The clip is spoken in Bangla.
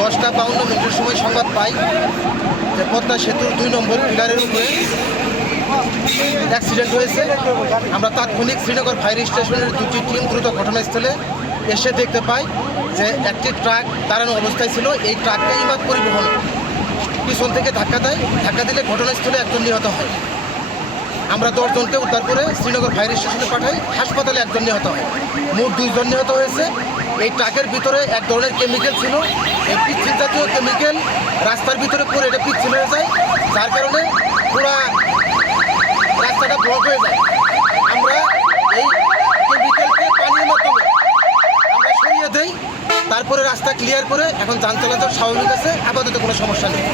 দশটা 52 সময় সংবাদ পাই যে পদ্মা সেতুর 2 নম্বর পিলারের উপরে অ্যাক্সিডেন্ট হয়েছে। আমরা তাৎক্ষণিক শ্রীনগর ফায়ার স্টেশনের 2টি টিম দ্রুত ঘটনাস্থলে এসে দেখতে পাই যে একটি ট্রাক দাঁড়ানো অবস্থায় ছিল। এই ট্রাককে ইমাদ পরিবহন পিছন থেকে ধাক্কা দেয়। ধাক্কা দিলে ঘটনাস্থলে একজন নিহত হয়। আমরা 10 জনকে উদ্ধার করে শ্রীনগর ফায়ার স্টেশনে পাঠাই। হাসপাতালে একজন নিহত হয়। মোট 2 জন নিহত হয়েছে। এই ট্রাকের ভিতরে এক ধরনের কেমিক্যাল ছিল। এই পিচ্ছিল জাতীয় কেমিক্যাল রাস্তার ভিতরে পড়ে এটা পিচ্ছিল হয়ে যায়, যার কারণে পুরা রাস্তাটা ব্লক হয়ে যায়। আমরা এই কেমিক্যালকে পানির মাধ্যমে আমরা সরিয়ে দেই, তারপরে রাস্তা ক্লিয়ার করে এখন যান চলাচল স্বাভাবিক আছে। আপাতত কোনো সমস্যা নেই।